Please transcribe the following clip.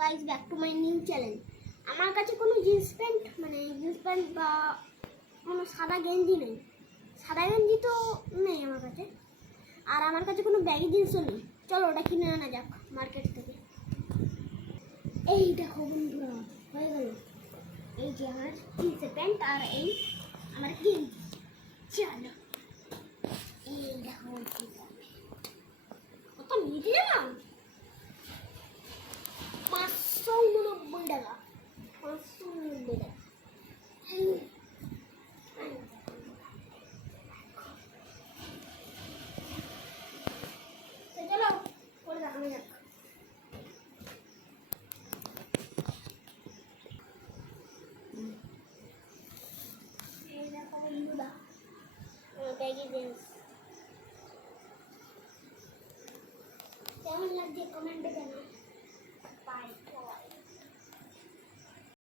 Guys, back to my new channel. আমার কাছে কোনো জিন্স প্যান্ট বা কোনো সাদা গেঞ্জি নেই। সাদা গেঞ্জি তো নেই আমার কাছে, আর আমার কাছে কোনো ব্যাগি জিন্সও নেই। চলো ওটা কিনে আনা যাক মার্কেট থেকে। এই দেখো বন্ধুরা, হয়ে গেল। এই যে আমার জিন্স প্যান্ট আর এই আমার গেঞ্জি। চলো এই দেখো কত নিতে গেলাম, 589 টাকা। 590 টাকা। চলো করে দেখানো যাক। এই দেখো বন্ধুরা, ব্যাগি জিন্স কেমন লাগছে কমেন্টে জানাও।